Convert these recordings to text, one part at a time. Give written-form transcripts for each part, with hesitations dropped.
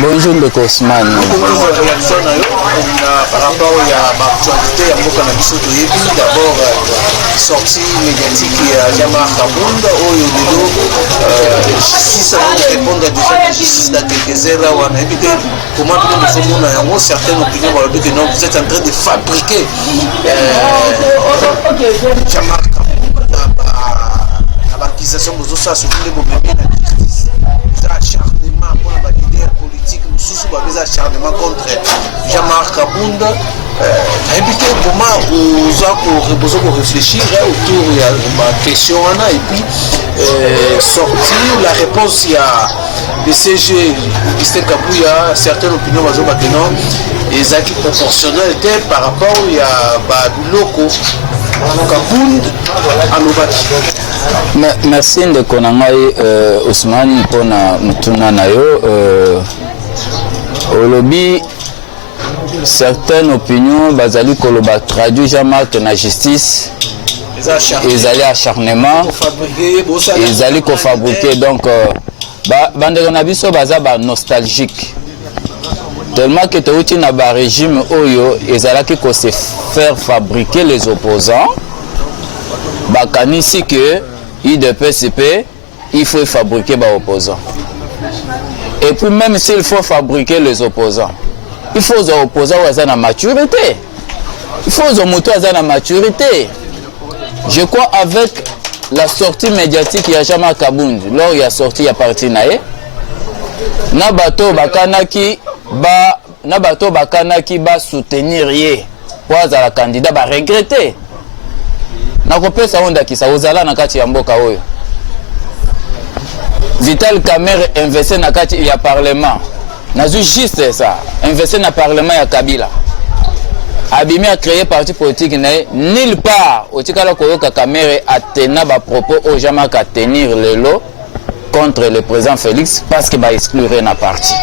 Bonjour de Cosman. Par rapport à l'actualité, d'abord sortie médiatique et Jean-Marc Kabunda, si ça répond à déjà justice dans quelques heures, on a évité comment nous avons certaines opinions que non, vous êtes en train de fabriquer Jean-Marc Kabunda à l'accusation de ça sur les moments de la justice. Acharnement pour la leader politique, nous sommes des acharnements contre Jean-Marc Kabunda. Invité comment vous avez besoin de réfléchir autour de la question et puis sortir la réponse il y a le CG Mr Kabouya certaines opinions maintenant les acquis proportionnels étaient par rapport il y a locaux Kabunda à l'Obaki. Merci de Konangai Ousmane pour Mutuna Nayo. Au lobby, certaines opinions, Bazali Koloba traduit Jean-Marc dans la justice, ils allaient acharnement, ils allaient fabriquer. Donc, on a vu ça nostalgique. Tellement que tu as un régime Oyo, ils allaient se faire fabriquer les opposants. Ici que IDPCP, il faut fabriquer les opposants. Et puis même s'il faut fabriquer les opposants, il faut les opposants à la maturité. Il faut les motos à la maturité. Je crois avec la sortie médiatique, il y a Jean-Marc Kabunda, lors il y a sorti, il y a parti naé. Nabato Bakanaki ba soutenir yé. Pour la candidat ba regretter. Nakopesa onda kisa ozala na kati ya mboka oyo. Vital Kamerhe investi na kati ya parlement. Nazu juste ça, investi na parlement ya Kabila. Abimi a créé parti politique nulle part otikala koyoka Kamerhe atena ba propos au Jean-Marc à tenir le lot contre le président Félix parce qu'il va exclure na parti.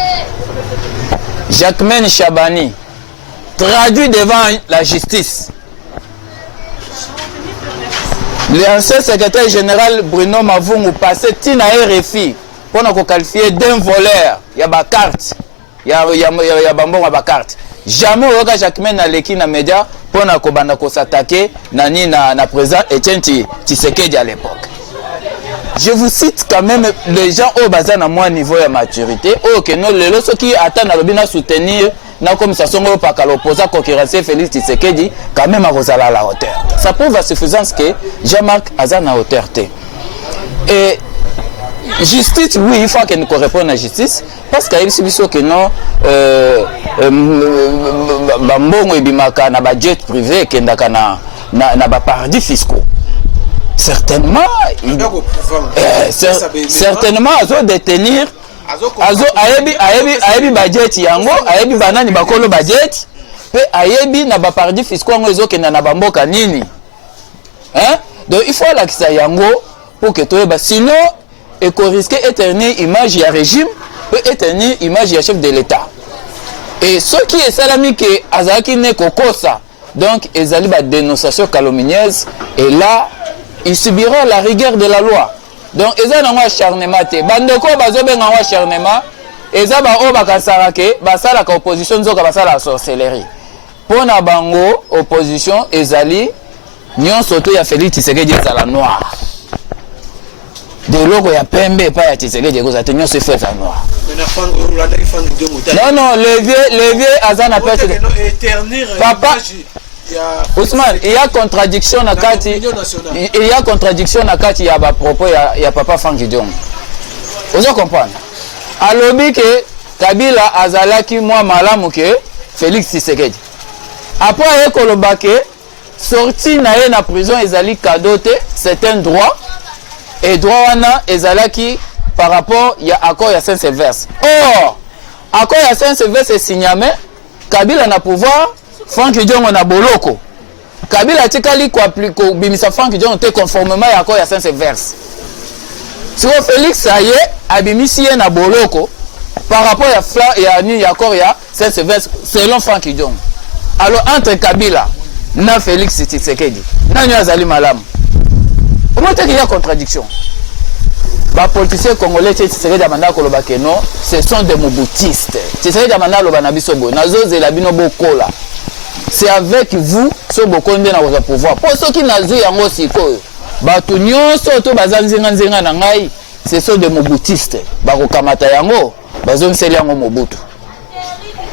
Jacquemaine Chabani traduit devant la justice. L'ancien secrétaire général Bruno Mavungu passé Tina RFI pour nous qualifier d'un voleur. Il y a ma carte. Il y a bambon à ma carte. Jamais au cas Jacquemaine na leki na média pour nous s'attaquer na président Etienne Tshisekedi à l'époque. Je vous cite quand même les gens au bazar à moi niveau de maturité. Ok, non, les gens qui attendent à soutenir comme ça sont pas l'opposant concurrencier Félix Tshisekedi quand même à Rosala à la hauteur. Ça prouve à suffisance que Jean-Marc Azan à hauteur. Et justice, oui, il faut que nous répondions à la justice parce qu'il y a une que non bambongo ebimaka na budget privé qui ndaka na paradis fiscaux. Certainement, certainement, ils ont détenir. Ayebi budget yango, ayebi banani bakolo budget, pe ayebi na ba paradis fiscaux ngo ezokenda na bamboka nini. Hein? Donc il faut l'accès yango pour que toi sinon et qu'on risque éternel image ya régime, peut éternel image ya chef de l'État. Et ce qui est salami que azaki ne kokosa, donc ezali ba dénonciation calomnieuse et là ils subiront la rigueur de la loi. Donc, ils ont un acharnement. Bandeko bazobenga un acharnement. Ils ont un bakasara ke basala ka opposition zoka basala la sorcellerie. Pour na bango opposition ezali nyon soto ya Félix Tshisekedi ezala noir. De logo ya pembe pa ya Tshisekedi ko zatenyo se fait ça noir. Non, les vieux azana perte. Papa Ousmane, il y a contradiction na kati. Il y a contradiction na kati ya ba propos ya papa Frank Diom. Vous comprenez? Alobi que Kabila azalaki moi malamu que Félix Tshisekedi. Après ekolobake sorti na ye na prison ezali kadote certains droits et droit wana ezalaki par rapport ya accord ya Saint-Sylvestre. Or accord ya Saint-Sylvestre est signé Kabila na pouvoir Frank Diongo na boloko. Kabila tikali ko appliquer bimisa Frank Diongo te conformément à accord ya Saint-Sylvestre. Si Félix aye abimisi na boloko par rapport à ni accord ya Saint-Sylvestre selon Frank Diongo. Alors entre Kabila na Félix Tshisekedi, na nyo azali malamu. Comment est-ce qu'il y a contradiction? Les politiciens congolais, ce sont des moboutistes. C'est avec vous que vous avez pouvoir. Pour ceux qui n'ont pas ce sont des moboutistes.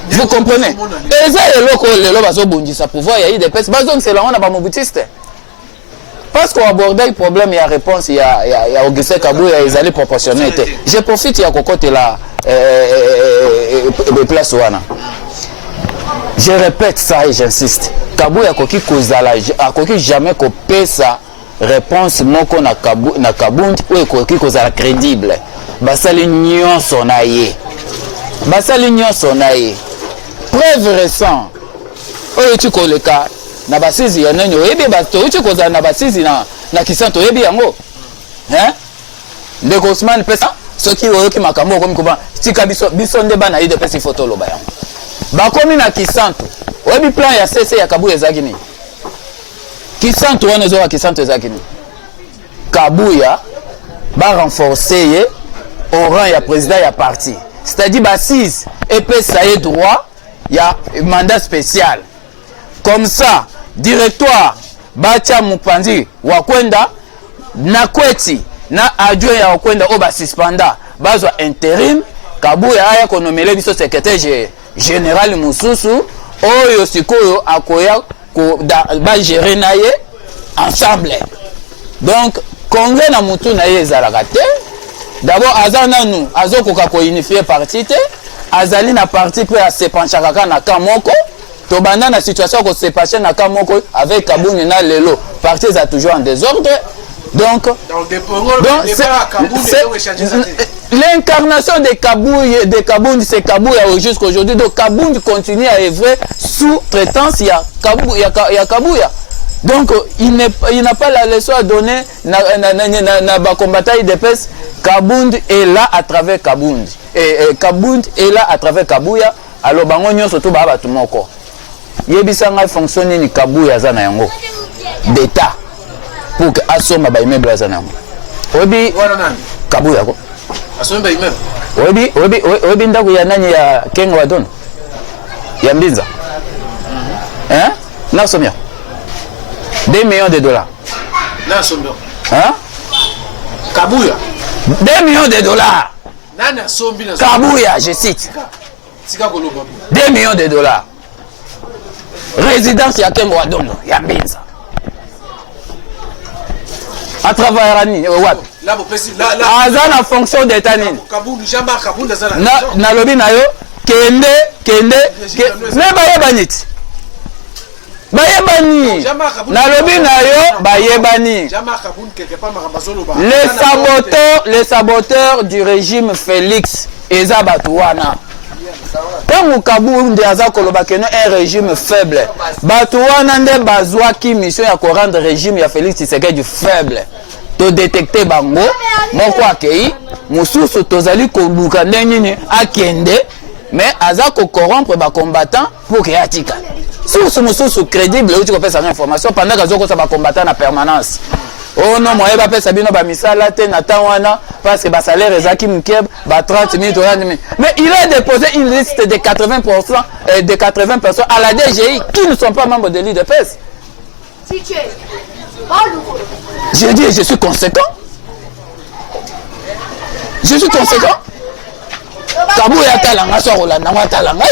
Vous comprenez? Et ça, le pouvoir, il y a eu des personnes, c'est là on a pas moboutistes. Parce qu'on aborde le problème, il y a réponse, il y a Augustin Kabou, il y a les alliés proportionnalités. Je profite, il y a côté là, place ouana. Je répète ça et j'insiste. Kabou, il y a coquille jamais coupé sa réponse, moko na Kabou, ou coquille cause crédible. Basali nyon sonaye. Basali nyon sonaye. Preuve récent. Oyo tu koleka. Na basizi ya nani oyebi bato uchi koza na basizi na kisanto oyebi yango ndeko Ousmane pesa soki oyoki makambo komi koba tika biso nde bana ide pesa photo loba yango bakomi na kisanto oyebi plan ya CC ya Kabuya ezaki ni kisanto wana zo kisanto ezaki ni Kabuya ba renforcer ye au rang ya président ya parti, c'est-à-dire basise et pesa ye droit ya mandat spécial. Comme ça, directoire, Batia Mupanzi, Wakwenda, na kweti, na adjoint ya Wakwenda, oba suspenda, bazwa intérim, Kabuya aya konomele biso secrétaire général Mususu, oyo sikoyo akoya ba gérer na ye ensemble. Donc, congrès na mutu na ye ezalaka te. D'abord, azana nous, azokoka ko unifier parti te, azali na parti pe a sepanchaka na kamoko. Tobanda na situation ko se passer na kamoko avec Kabouni na lelo parti est toujours en désordre. Donc l'incarnation de Kabouni c'est Kabouya jusqu'à aujourd'hui. Donc Kabouni continue à œuvrer sous traitance il y a Kabouya. Donc il n'a pas la leçon à donner na combattant IDPS. Kabouni est là à travers Kabouni et Kabouni est là à travers Kabouya. Alors bango nyonso to ba batu moko yebisanga fonctionner ni Kabuya za na yango d'état pour que asoma ba immeuble za na yango obi Kabuya ko asoma ba immeuble obi ndako ya nani ya Kengo Wadon ya Mbinza na somia 2 millions de dollars na somia Kabuya 2 millions de dollars nana sombi na Kabuya je cite 2 millions de dollars. Résidence ya Kengo Wadondo, ya Mbinza. À travers Rani, wapi? Azana fonction d'état nini? Na lobi na yo, kende, ne bayebanit. Bayebani. Na lobi na yo, bayebani. Les saboteurs du régime Félix Ezabatuana. Quand Kabouni aza kolobakeno un régime faible, Batouana nde bazwa ki mission ya ko rendre régime ya Félix Tshisekedi faible. To détecter bango, moko akei, mususu tozali ko luka ndeni akende, mais aza ko corrompre ba combattant pour que yatika. Source mususu crédible uti ko pesa information pendant que zoko sa ba combattant na permanence. Oh non, moi, je ne sais pas si parce que le salaire est à 30 000 $. Mais il a déposé une liste de 80%, de 80 personnes à la DGI qui ne sont pas membres de l'IDPS. Je dis, je suis conséquent. Je suis conséquent.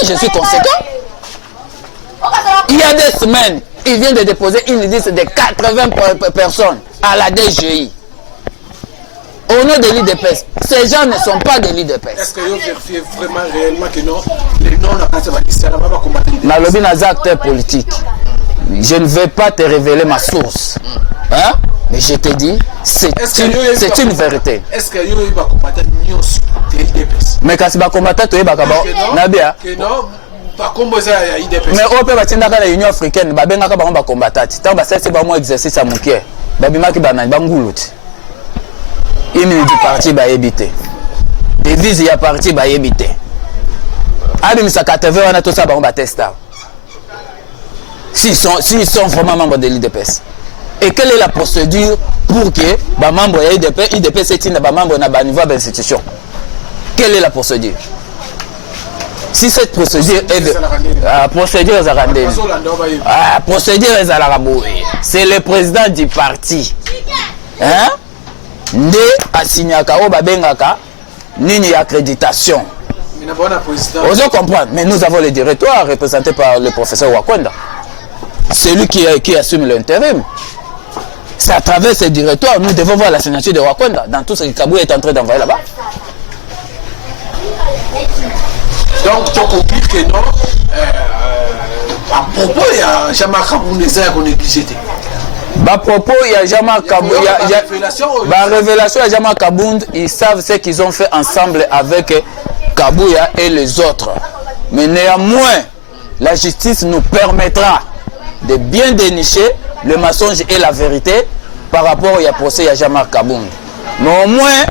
Je suis conséquent. Il y a des semaines, il vient de déposer une liste de 80 personnes à la DGI. Au nom de l'IDPS. Ces gens ne sont pas de l'IDPS. Est-ce que vous vérifiez vraiment réellement que non, les noms n'ont pas combattre l'IDPS? Dans le bin acteur politique, je ne vais pas te révéler ma source. Hein? Mais je te dis, c'est une vérité. Est-ce que vous va combattre l'IDPS? Mais quand c'est combattre, tu es Nabia. Mais au peut battre dans l'Union africaine, babenga ka bango ba combattre. Tant ba c'est ba mo exercice à moké. Babima ki bana banguluti. Ini du parti ba yebité. Devise ya parti ba yebité. Adim sa 80 wana to sa bango ba testa. S'ils sont vraiment membres de l'IDPS. Et quelle est la procédure pour que les membres de l'IDP s'éteignent dans les niveau de l'institution. Quelle est la procédure? Si cette procédure est de... procédure c'est le président du parti. Hein? Nde asignaka o babengaka nini accréditation. Vous comprenez? Mais nous avons le directoire représenté par le professeur Wakwenda. C'est lui qui assume l'intérim. C'est à travers ce directoire nous devons voir la signature de Wakwenda dans tout ce que Kabou est en train d'envoyer là-bas. Donc, tu comprends que non, à propos, il y a jamais qu'on négligé. À propos, il y a jamais révélation, il y a jamais Kabound, ils savent ce qu'ils ont fait ensemble avec Kabouya et les autres. Mais néanmoins, la justice nous permettra de bien dénicher le mensonge et la vérité par rapport au procès à Jamar Kabound. Mais au moins,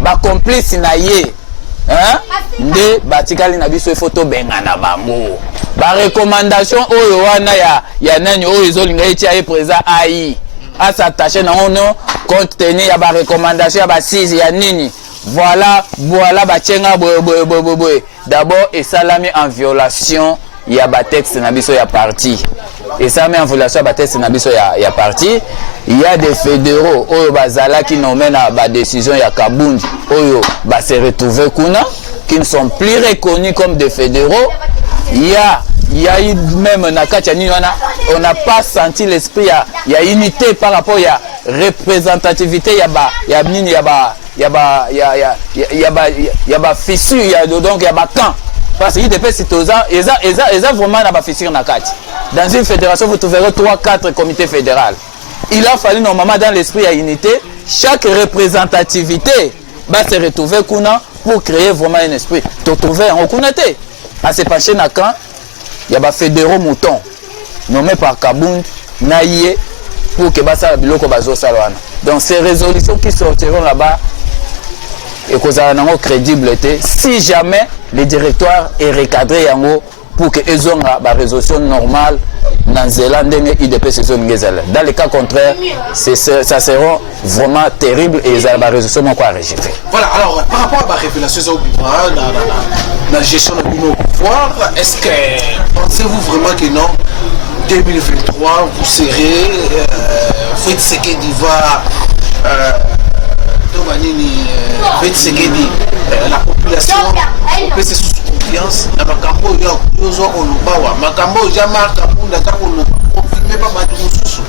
ma complice naïe, hein, de batikali na biso photo bengana bango. Ba recommandation oyo wana ya nani oyo ezolinga eti aye président AI à s'attacher na ono compte tenu ya ba recommandation ya ba 6 ya nini. Voilà ba tchenga boy. D'abord et salami en violation ya ba texte na biso ya parti. Et ça met en violation ba texte na biso ya parti. Il y a des fédéraux oyo bazala qui nommé na ba décision ya Kabound oyo ba se retrouver kuna qui ne sont plus reconnus comme des fédéraux. Il y a eu même Nakacha on n'a pas senti l'esprit, il y a unité par rapport à représentativité, il y a fissure, donc il y a camp. Parce qu'il dépend si tous ans, ils ont vraiment la fissure Nakacha. Dans une fédération, vous trouverez 3-4 comités fédéraux. Il a fallu normalement dans l'esprit à unité, chaque représentativité va se retrouver pour créer vraiment un esprit. Te trouver en Okunate. À se pencher dans camp, il y a des fédéraux moutons nommés par Kabound, Naïe, pour que ça biloko bazo salwana. Donc ces résolutions qui sortiront là-bas et qu'on a une crédibilité si jamais le directoire est recadré pour que les ont la résolution normale dans Zélande et IDP saison. Dans le cas contraire, ça sera vraiment terrible et la résolution n'est pas rejetée. Voilà, alors par rapport à la révélation au pouvoir, la gestion du pouvoir, est-ce que pensez-vous vraiment que non, 2023, vous serez, faites ce qu'il va, la population peut se sous confiance na makambo yo olobawa makambo Jamar Kabunda ta confirmé pas matususu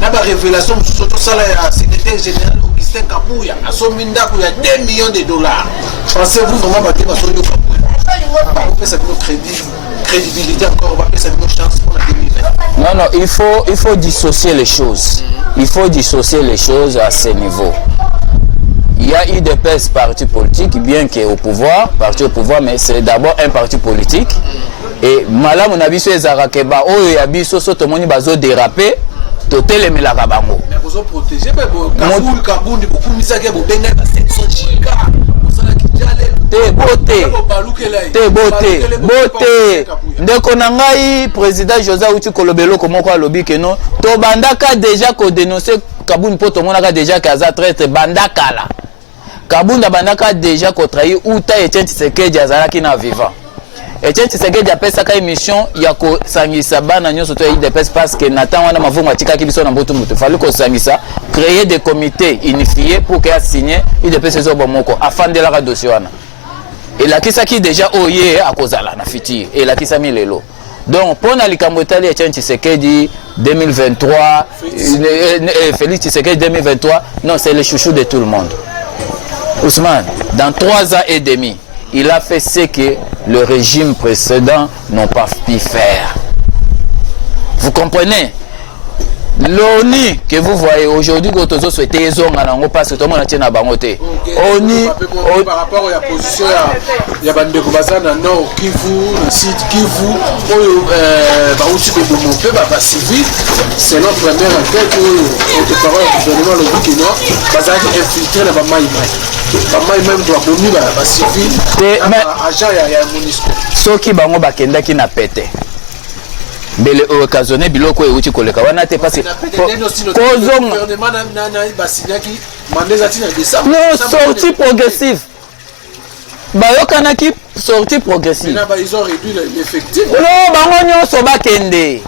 na ba révélation mususu to sala ya secrétaire général Augustin Kabouya asominda ko ya 2 millions de dollars. Pensez-vous vraiment bater ba soyo Kabouya on peut ça crédibilité encore on va faire une chance pour la 2020? Non, il faut dissocier les choses. Il faut dissocier les choses à ce niveau. Il y a IDPS parti politique, bien qu'il est au pouvoir, mais c'est d'abord un parti politique. Et Malam Nabiso et Zarakeba, oh, il y a biso, tout le monde va déraper, tout le monde va bango. Mais vous avez protégé, mais Kabound, beaucoup de misagé, vous avez 700 gigas. Te beauté. Ndeko na ngai président José Uti Kolobelo komoko alobi ke non to bandaka déjà ko dénoncer Kabound po to monaka déjà kaza traite bandaka la Kabound bandaka déjà ko trahi uta Etienne Tshisekedi azalaki na vivant Etienne Tshisekedi apesa ka émission ya ko sangisa bana nyoso to IDPS parce que Nathan wana mavungu atika ki biso na mboto mutu fallait ko sangisa créer des comités unifiés pour que signer IDPS zo bomoko afin de la dossier wana. Et la kisa qui déjà oye à kozala na fiti et la kisa milelo. Donc pour na likambo tali Etienne Tshisekedi 2023 Félix Tshisekedi 2023 non c'est le chouchou de tout le monde. Ousmane dans 3 ans et demi il a fait ce que le régime précédent n'ont pas pu faire. Vous comprenez? L'ONU que vous voyez aujourd'hui, quand vous souhaitez les hommes, parce que tout le monde tient à Bangote. ONU. Par rapport à la position, il y a des Koubazana, non, Kivu, le site Kivu, aussi de Boumopé, civil, c'est notre première enquête où on te parle au gouvernement le dit que non, Bazar est infiltré dans Bamaï. Bamaï même doit bonner civil, agent, il y a un municipal. Ceux qui Bango Bakenda qui n'a pété. mbele occasionné biloko euti koleka wana te parce non sortie progressive bayokanaki sortie progressive ils ont réduit l'effectif non bango nyonso bakende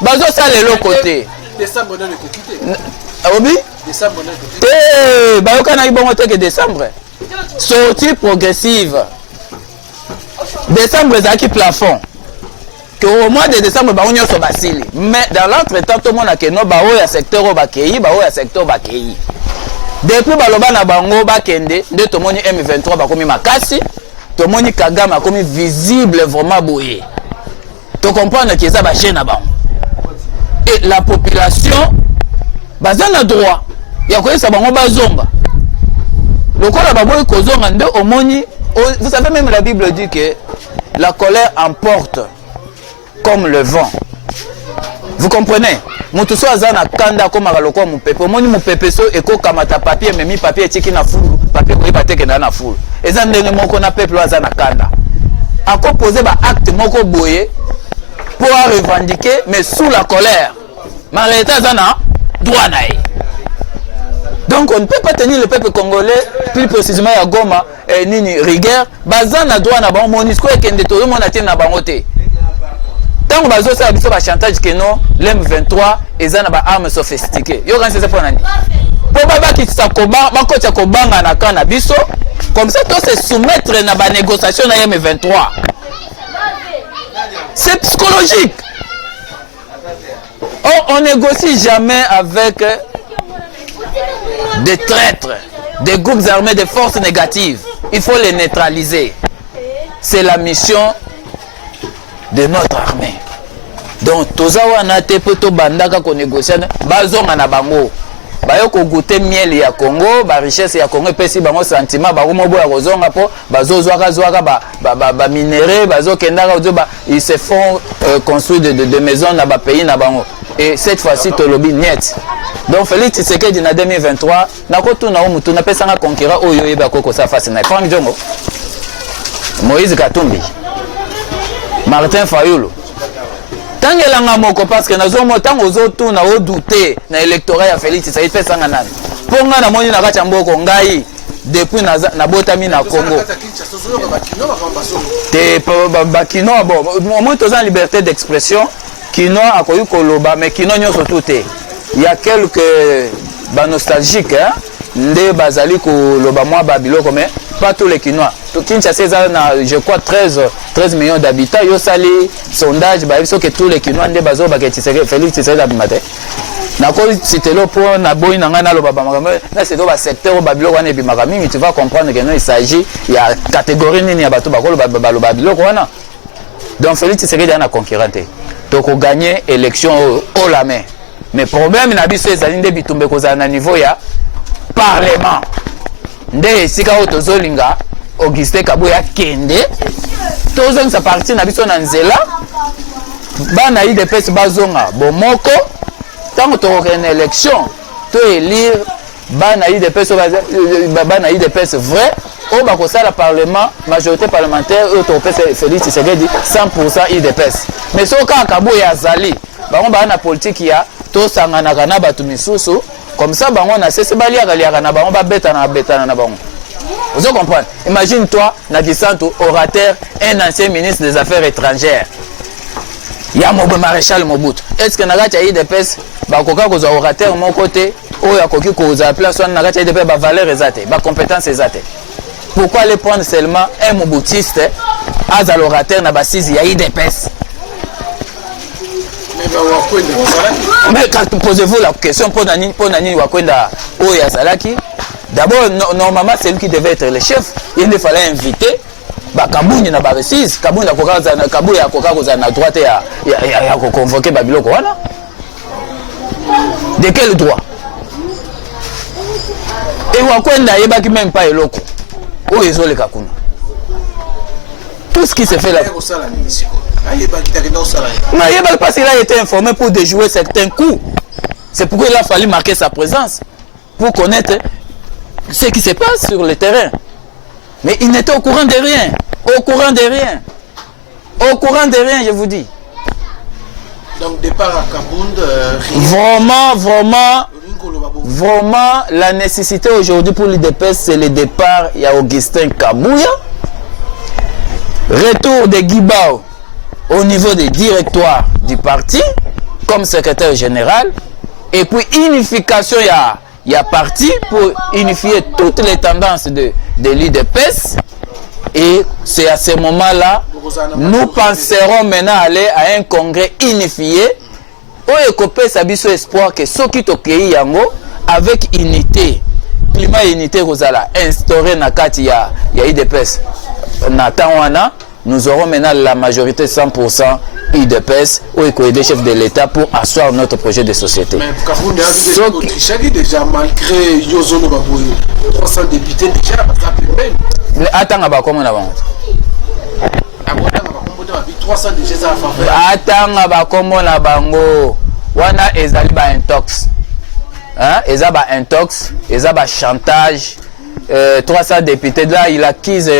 bazosala eloko te décembre na ekokite obi décembre na ekokite te bayokanaki bongo te ke décembre sortie progressive décembre ezalaki plafond que au mois de décembre bango nyonso basili mais dans l'entretemps tomonake no baoyo ya secteur oyo bakei baoyo ya secteur bakei depuis baloba na bango bakende nde tomoni M23 bakomi makasi tomoni Kagame akomi visible vraiment boye to comprendre que eza baje na bango et la population baza na droit ya koyesa bango bazonga lokola baboyi kozonga nde omoni vous savez même la Bible dit que la colère emporte comme le vent. Vous comprenez? Mutuso azana kanda comme aloko mu pepe. Omoni mu pepe so eko kamata papier memi papier tiki na fulu. Papier ko ibate ke na fulu. Eza ndenge moko na peuple azana kanda. Ako poser ba acte moko boye pour revendiquer mais sous la colère. Malgré azana droit na ye. Donc on ne peut pas tenir le peuple congolais plus précisément à Goma et nini rigueur bazana droit na ba monisco et kende to mona tie na bango te. Tant que bazo ça biso ba chantage que non l'M23 ezana ba armes sophistiquées. Yo quand c'est pour nani? Pour baba ki sakoba ba ko tia ko banga na kana biso comme ça to se soumettre na ba négociation na M23. C'est psychologique. On négocie jamais avec des traîtres, des groupes armés, des forces négatives. Il faut les neutraliser. C'est la mission de notre armée. Donc, tozawa na te poto bandaka ko négocier bazonga na bango. Bayo ko goûter miel ya Congo, ba richesse ya Congo pesi bango sentiment ba mobo ya kozonga po bazozwaka zwaka ba minéraux, bazokendaka ba ils se font construire de maisons na ba pays na bango. Et cette fois-ci tolobi net. Donc Félix Tshisekedi na 2023 na ko tuna o mutu na pesa nga concurrent oyo yeba ko sa face na Franck Diongo. Moïse Katumbi. Martin Fayulu. Tangelanga moko parce que nazo motango zo tuna o douter na électorat ya Félix Tshisekedi pesa nga nani. Ponga na moni na kacha mboko ngai depuis na botami na Congo. Te bakino bon moi toza liberté d'expression. Kino akoyi koloba mais kino nyoso tout. Il y a quelques nostalgiques hein nde bazali koloba moi babiloko mais pas tous les Kinois. Kinshasa je crois 13 millions d'habitants yo sali sondage ba biso que tous les Kinois nde bazo ba Tshisekedi Félix Tshisekedi abimate. Na ko sitelo pour na boy na ngana loba makambo na c'est do ba secteur ba biloko wana ebimaka mingi tu vas comprendre que non il s'agit il y a catégorie nini ya bato bakolo ba biloko wana. Donc Félix Tshisekedi ana concurrenter. Donc on gagner élection au la main. Mais problème na biso ezali nde bitumbe kozala na niveau ya parlement. Nde esika o tozolinga Augustin Kabuya kende tozongisa parti na biso na nzela bana IDPS bazonga bomoko tango tokokende élection to élire bana IDPS vrai o bakosala parlement majorité parlementaire o topesa Félix Tshisekedi 100% IDPS. Mais soka Kabuya azali bango bana politique ya to sanganaka na batu misusu comme ça bango na sese baliaka na bango betana na bango. Vous comprenez? Imagine toi Nagisanto orateur un ancien ministre des Affaires étrangères. Ya Mobutu Maréchal Mobutu. Est-ce que nagacha IDPS bakoka koza orateur mon côté o ya koki koza place on nagacha IDPS ba valeur ezate, ba compétence ezate. Pourquoi les prendre seulement un mobutiste à l'orateur na basisi ya IDPS? Mais quand posez-vous la question pour Nani Wakwenda Oya Salaki, d'abord normalement c'est lui qui devait être le chef. Il ne fallait inviter Kabouni na Baresis, Kabouni ya koka na droite ya convoquer Babiloko wana. De quel droit? Et Wakwenda yebaki même pas eloko. Oyo ezoleka kuna. Tout ce qui se fait là. Parce qu'il a été informé pour déjouer certains coups. C'est pourquoi il a fallu marquer sa présence pour connaître ce qui se passe sur le terrain. Mais il n'était au courant de rien. Au courant de rien, je vous dis. Donc départ à Kabound. Vraiment, la nécessité aujourd'hui pour l'UDPS, c'est le départ. Il y a Augustin Kabouya. Retour de Guibao au niveau des directoires du parti comme secrétaire général. Et puis unification, il y a parti pour unifier toutes les tendances de l'UDPS. Et c'est à ce moment-là, nous penserons maintenant aller à un congrès unifié. Au écopé, ça a espoir que ceux qui ont yango avec unité, climat et unité, instauré dans le UDPS. Nous aurons maintenant la majorité 100% UDPS ou des chefs de l'État pour asseoir notre projet de société. Mais Kabound a déjà, malgré Yozono Babouye, 300 députés déjà, attends, comment on avance? 300 déjà, attends, comment on avance? Wana ezali ba intox. Hein? Ezaba intox, ezaba chantage. 300 députés là, il acquise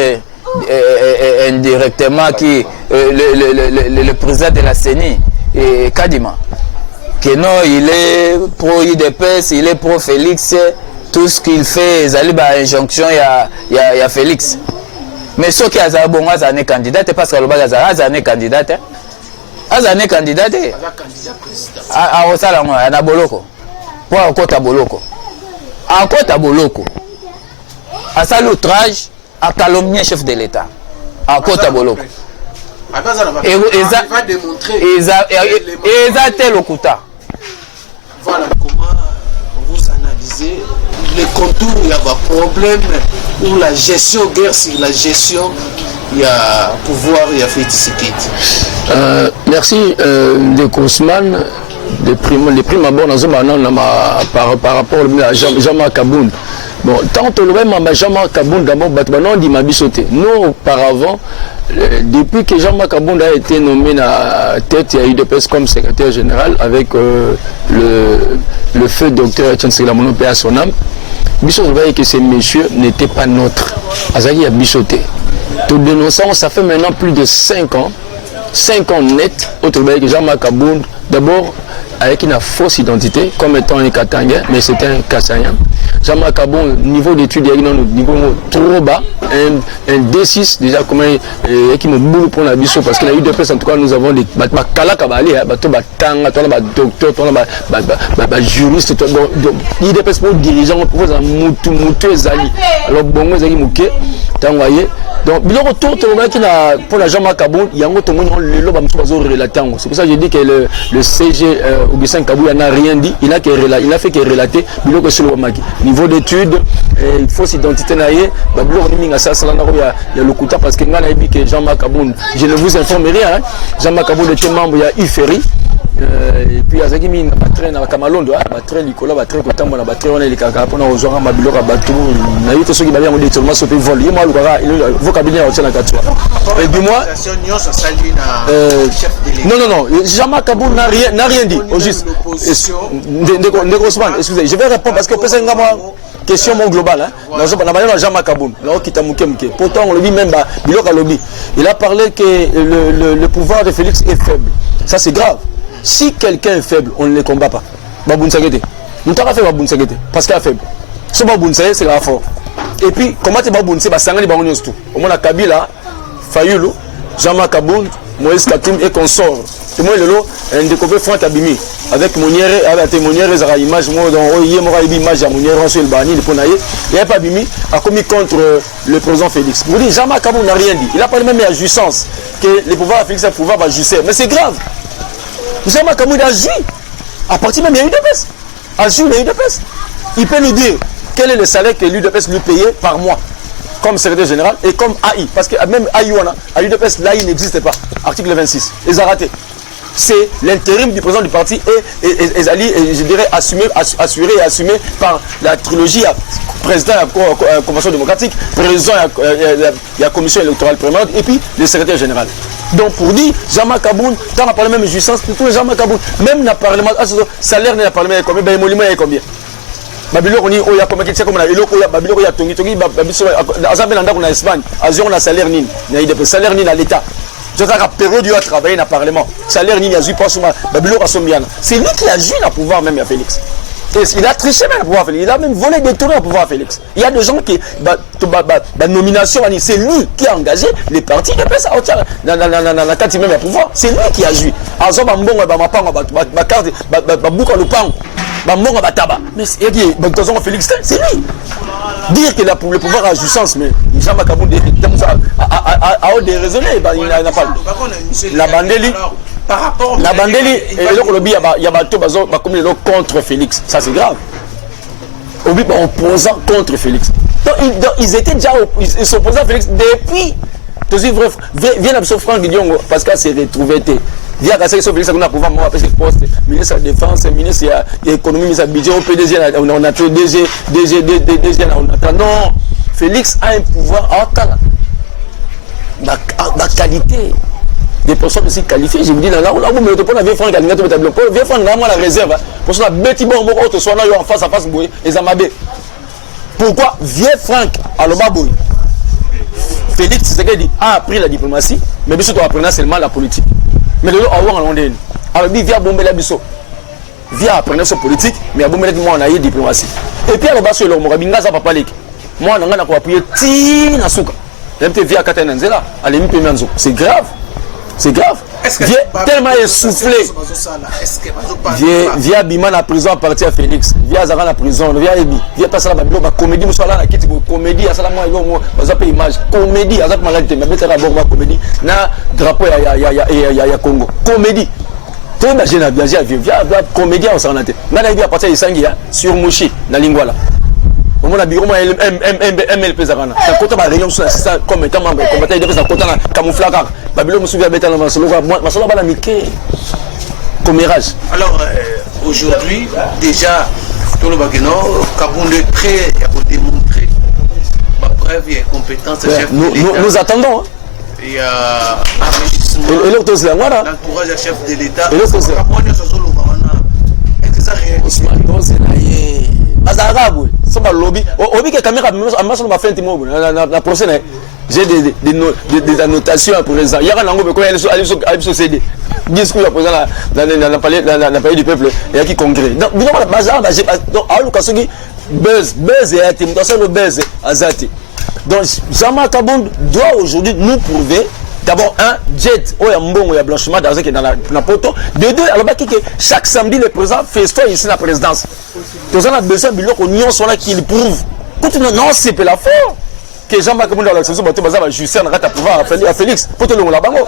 indirectement qui le président de la CENI et Kadima. Que non, il est pro UDPS, il est pro Félix. Tout ce qu'il fait, ezali ba injonction il y a Félix. Mais ce qui a bon azane candidat parce que le bazar azane candidat. Azane candidat. A osala ngwa na boloko. Pour akota boloko. Akota boloko. Asali outrage à calomnier chef de l'État. Akota boloko. Et va démontrer tel okuta. Voilà comment vous analysez les contours, il y a un problème pour la gestion, guerre sur la gestion, il y a pouvoir, il y a fait merci de Kousman. Les primes à bord par rapport à Jean-Marc Kabound. Bon, tant que le Jean-Marc Kabound, d'abord, on dit ma bisoté. Nous, auparavant, depuis que Jean-Marc Kabound a été nommé à tête, il y a eu UDPS comme secrétaire général avec le feu docteur Etienne Seglamono, paix à son âme. Bissot voyait que ces messieurs n'étaient pas nôtres. Azaki a bisoté. Tout dénonçant, ça fait maintenant plus de 5 ans net, autre que Jean-Marc Kabound, d'abord avec une fausse identité, comme étant un Katangien, mais c'était un Kassaïen. Jean-Marc Kabound, niveau d'études, il y a un niveau trop bas, un D6, déjà, comme qui me boule pour la biso, parce qu'il y a eu deux personnes, en tout cas, nous avons des kalakabali, docteur, juriste, il y a des personnes pour dirigeants, pour Moutou Ezali. Alors, bon, Ezali Mouké, t'as envoyé. Donc, le retour pour la Jean-Marc Kabound, il y a un autre relaté. C'est pour ça que je dis que le CG Augustin Kabouya n'a rien dit, il n'a fait que relater niveau d'études, fausse identité, il y a le Kouta parce que Jean-Marc Kabound, je ne vous informe rien, Jean-Marc Kabound était membre, il y a UFERI. Et puis Azaki mi battre na Kamalondo battre Nicolas battre Kotambo na battre on est les kaka pour na ozora mabiloko bateau na yote ceux qui ba bien on dit seulement so pe vol moi le vocabulaire au na katwa et dis-moi non Jean-Marc Kabound n'a rien dit au juste excusez je vais répondre parce que peut ngama question mon global hein Jean-Marc Kabound là qui t'a muké pourtant on le dit même biloko lobby il a parlé que le pouvoir de Félix est faible, ça c'est grave. Si quelqu'un est faible, on ne le combat pas. Baboun Sagete. Nous t'avons fait Baboun Sagete parce qu'il est faible. Ce Baboun Sagete, c'est la fort. Et puis, comment tu Baboun Sagete, c'est Sangani Baboun tout. Au moins, Kabila, Fayoulou, Jean-Marc Kabound, Moïse Katim et consort. Tout le monde est là, un découvert Franck Abimi. Avec Monière, il y a une image, moi, dans il y a une image à Monière, on se le banni, le Ponaye. Il n'y a pas Abimi, a commis contre le président Félix. Vous dites, Jean-Marc Kabound n'a rien dit. Il a parlé même à jouissance que le pouvoir Félix a le pouvoir va juger. Mais c'est grave. Jean-Marc Kabound a joui. À partir même, il y a eu UDPS. A joui, il y a eu UDPS. Il peut nous dire quel est le salaire que l'UDPS lui payait par mois, comme secrétaire général et comme AI. Parce que même AI, à l'UDPS, l'AI n'existe pas. Article 26. Ils ont raté. C'est l'intérim du président du parti et je dirais, assuré et assumé par la trilogie président de la Convention démocratique, président de la commission électorale permanente et puis le secrétaire général. Donc pour dire, Jean-Marc Kabound, dans le Parlement de jouissance, pour tous les Jean-Marc Kabound, même dans le Parlement, salaire dans le Parlement, il y a combien? Ben, il y a combien? Babylone, on y a combien? Comme on a Babylone, il y a Tongi, Azabel, on a Espagne, Azur, on a salaire, il y a des salaires à l'État. Tu as la période où il a travaillé dans le Parlement. Salaire ni Yazu pas seulement Babylone à Sombiana. C'est lui qui a joué dans le pouvoir même à Félix. Et il a triché même le pouvoir Félix. Il a même volé détourné le pouvoir Félix. Il y a des gens qui la nomination c'est lui qui a engagé les partis de PES dans la carte même à pouvoir. C'est lui qui a joué. Azo ba mbongo ba mapanga ba carte ba buka lupango. Ba mbongo ba taba. Mais c'est qui ba Félix c'est lui. Dire que le pouvoir a jouissance, mais Jean Kaboun a déraisonné, il n'a pas. La Bandeli, la Bandeli, il y a des contre Félix, ça c'est grave. Opposant contre Félix. Donc ils étaient déjà, ils s'opposaient à Félix depuis. Viens à Franck Guillaume, parce qu'elle s'est retrouvée. Via Kassé Félix, on a pouvoir moi après ce poste, ministre de la Défense, ministre de l'Économie, ministre de budget, au PDG, on a fait DG, on attend. Non, Félix a un pouvoir la qualité des personnes aussi qualifiées. Je vous dis, là où vous me répondez, vieux Franck, vieux Franck, la réserve, pour cela, Betty Bon, autre soit là, en face à face, les Amabé. Pourquoi vieux Franck, à l'Obaboy, Félix, c'est ce qu'il dit, a appris la diplomatie, mais bien sûr, on apprend seulement la politique. Mais le alors via bomber la biso via apprendre ce politique mais à bomber moi on a eu diplomatie et puis alors bas sur le morabinga ça papa lek moi on a ko appuyer ti na suka même via katana nzela allez mi pemia nzo c'est grave tellement essoufflé via bima na prison à partir à Félix via Zara na prison via passer la babilo ba comédie muso la kiti comédie asala moi yo baza pe image comédie azap malade mais beta la bomba comédie na drapeau ya Congo comédie to imagine via comédien on s'en a tête na via partir isangi sur Moshi na Lingwala au moins la bureau MLP Zarana ça compte ba réunion sur assistant comme étant membre combattant de ça compte na camouflage babilo muso via beta na masolo ba la miké commérage. Alors aujourd'hui déjà tout le bagano Kaboun est prêt à démontrer ma preuve et compétence chef de l'État. Nous attendons. Il y a l'entourage du chef de l'État. J'ai des annotations pour les gens. Il y a un angle pour aller discours dans le palais du peuple et qui congrès. Donc, donc Jean-Marc Kaboun doit aujourd'hui nous prouver d'abord un jet ou un bon ou un blanchiment d'argent qui est dans la poto. De deux, alors que chaque samedi le président fait histoire ici la présidence. Donc on a besoin de l'union soit là qu'il prouve. Non, c'est pas la fort. Que Jean-Marc Kaboun dans la saison va justice en rate à pouvoir à Félix pour te le la bango.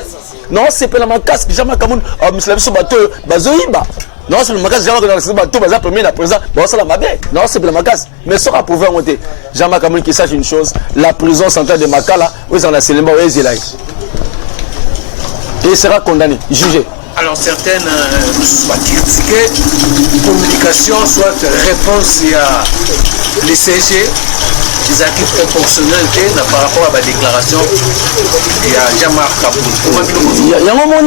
Non, c'est pas la macasse que Jean-Marc Kaboun a mis la bateau bazoïba. Non, c'est le macasse Jean-Marc dans la saison bateau baza premier la président. Non, c'est la mabé. Non, c'est pas la macasse. Mais ça va pouvoir monter. Jean-Marc Kaboun qui sache une chose, la prison centrale de Makala, où ils en a seulement où ils et il sera condamné, jugé. Alors certaines vont critiquer communication, soit réponse à l'ICG. Des acquis proportionnels par rapport à la déclaration de Jean-Marc Kaboun. Il y a un moment où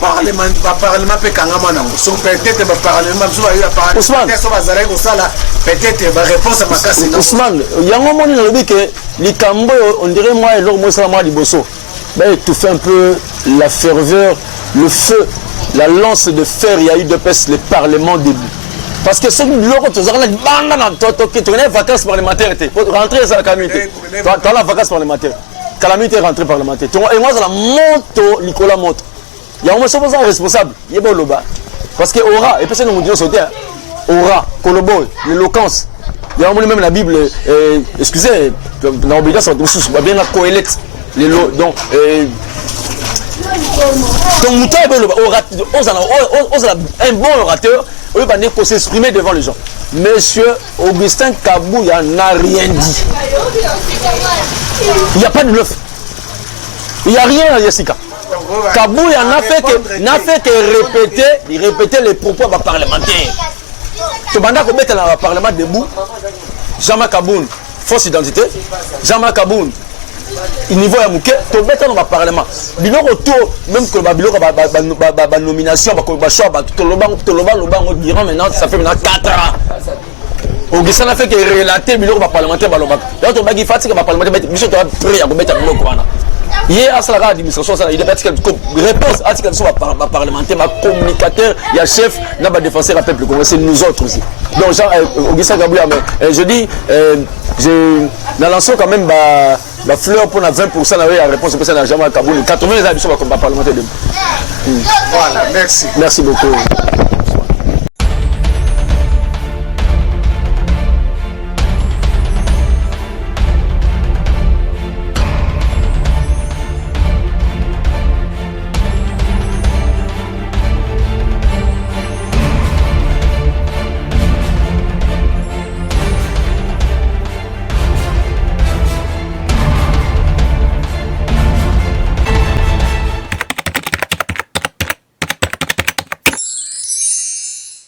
parlement peut peut-être réponse à ma casse. Ousmane, il y a un moment où les Cambo, on dirait moi et l'homme moi Liboso. Tu fais un peu la ferveur, le feu, la lance de fer, il y a eu de peste, le Parlement début. Parce que ceux qui tu as vacances parlementaires, tu rentrer dans la calamité. Tu as la vacances parlementaires. Calamité rentrée parlementaire. Et moi, c'est la moto, Nicolas Moto. Il y a un moment responsable. Il y a un parce que aura, et puis c'est nous disons sauter. Aura, Kolobo, l'éloquence. Il y a un moment même la Bible, excusez, dans l'obéissance, on va bien la coélette. Donc, un bon orateur, il va s'exprimer devant les gens. Monsieur Augustin Kabouya n'a rien dit. Il n'y a pas de bluff. Il n'y a rien à Jessica. Kabouya n'a fait que répéter les propos parlementaires. Tu vas mettre dans le Parlement debout. Jean-Marc Kaboun, fausse identité. Jean-Marc Kaboun, niveau ya muke to beta dans le parlement biloko to même que ba nomination ba choix ba to loba on dira maintenant ça fait maintenant 4 ans Augustin a fait que relater biloko ba parlementaire ba loba donc to ba gi fatigue ba parlementaire biso to prêt à mettre biloko wana hier à la administration il est parti réponse à ce que soit parlementaire ma communicateur il y a chef n'a pas défenseur à peuple congolais c'est nous autres aussi donc Jean Augustin Kabouya mais je dis dans lancé quand même la fleur pour 20% la réponse pour ça dans Jean Kaboul 80 les habitants comme parlementaire voilà merci beaucoup